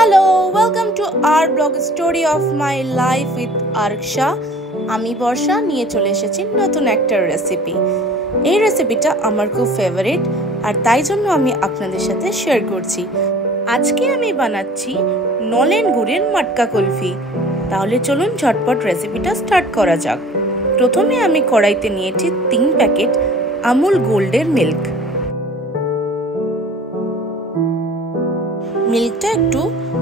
Hello, welcome to our blog story of my life with Arksha. আমি বর্ষা নিয়ে চলে এসেছি নতুন একটা রেসিপি। এই রেসিপিটা আমার খুব ফেভারিট আর তাই জন্য আমি আপনাদের সাথে শেয়ার করছি। আজকে আমি বানাচ্ছি নলেন গুড়ের মটকা কুলফি। তাহলে চলুন ঝটপট রেসিপিটা স্টার্ট করা যাক। প্রথমে আমি কড়াইতে নিয়েছি 3 প্যাকেট আমুল গোল্ডের মিল্ক। মিল্কটা একটু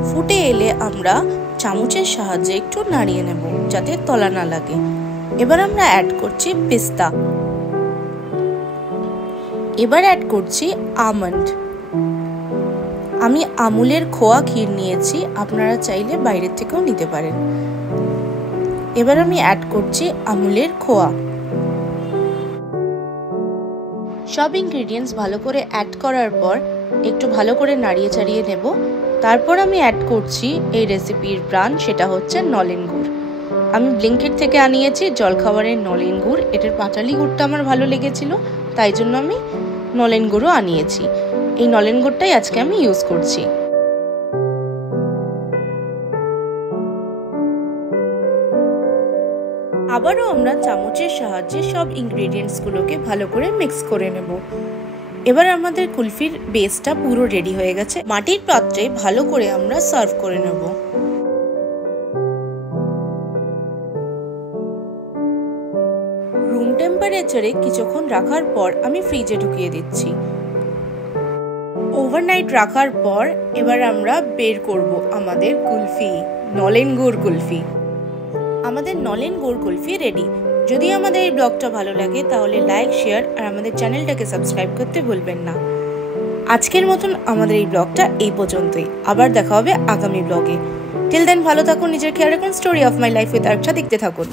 ফুটে এলে আমরা চামচের সাহায্যে একটু নাড়িয়ে নেব যাতে তলা না লাগে। এবার আমরা অ্যাড করছি পিস্তা, এবার অ্যাড করছি আমন্ড। আমি আমুলের খোয়া ক্ষীর নিয়েছি, আপনারা চাইলে বাইরের থেকেও নিতে পারেন। এবার আমি অ্যাড করছি আমুলের খোয়া। সব ইনগ্রেডিয়েন্টস ভালো করে অ্যাড করার পর একটু ভালো করে নাড়িয়ে চাড়িয়ে নেব। তারপর আমি অ্যাড করছি এই রেসিপির প্রাণ, সেটা হচ্ছে নলেন গুড়। আমি ব্লিঙ্কিট থেকে আনিয়েছি জলখাবারের নলেন গুড়। এটার পাটালি গুড়টা আমার ভালো লেগেছিল, তাই জন্য আমি নলেন গুড়ও আনিয়েছি। এই নলেন গুড়টাই আজকে আমি ইউজ করছি। আবারও আমরা চামচের সাহায্যে সব ইনগ্রেডিয়েন্টসগুলোকে ভালো করে মিক্স করে নেব। এবার আমাদের কুলফির বেসটা পুরো রেডি হয়ে গেছে। মাটির পাত্রে ভালো করে আমরা সার্ভ করে নেব। রুম টেম্পারেচারে কিছুক্ষণ রাখার পর আমি ফ্রিজে ঢুকিয়ে দিচ্ছি। ওভারনাইট রাখার পর এবার আমরা বের করব আমাদের কুলফি, নলেন গুড় কুলফি। আমাদের নলেন গুড় কুলফি রেডি। যদি আমাদের এই ব্লগটা ভালো লাগে তাহলে লাইক, শেয়ার আর আমাদের চ্যানেলটাকে সাবস্ক্রাইব করতে ভুলবেন না। আজকের মতন আমাদের এই ব্লগটা এই পর্যন্তই। আবার দেখা হবে আগামী ব্লগে। টিল দেন ভালো থাকুন, নিজের খেয়াল রাখুন। Story of my life with Araksha দেখতে থাকুন।